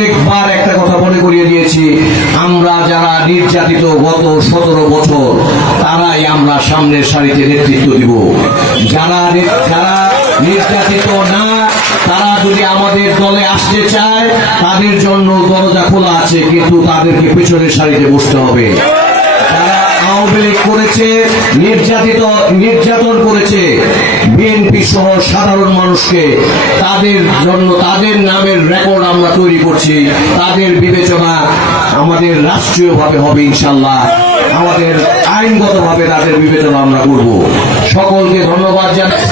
প্রত্যেকবার একটা কথা মনে করিয়ে দিয়েছি, আমরা যারা নির্যাতিত গত 17 বছর তারাই আমরা সামনের সারিতে নেতৃত্ব দিব। যারা নির্যাতিত না, তারা যদি আমাদের দলে আসতে চায় তাদের জন্য দরজা খোলা আছে, কিন্তু তাদেরকে পেছনের সারিতে বসতে হবে। যারা আওয়ামী লীগ করেছে, নির্যাতন করেছে বিএনপি সহ সাধারণ মানুষকে, তাদের জন্য তাদের নামের রেকর্ড আমরা তৈরি করছি। তাদের বিবেচনা আমাদের রাষ্ট্রীয়ভাবে হবে ইনশাল্লাহ, আমাদের আইনগতভাবে তাদের বিবেচনা আমরা করব। সকলকে ধন্যবাদ জানাই।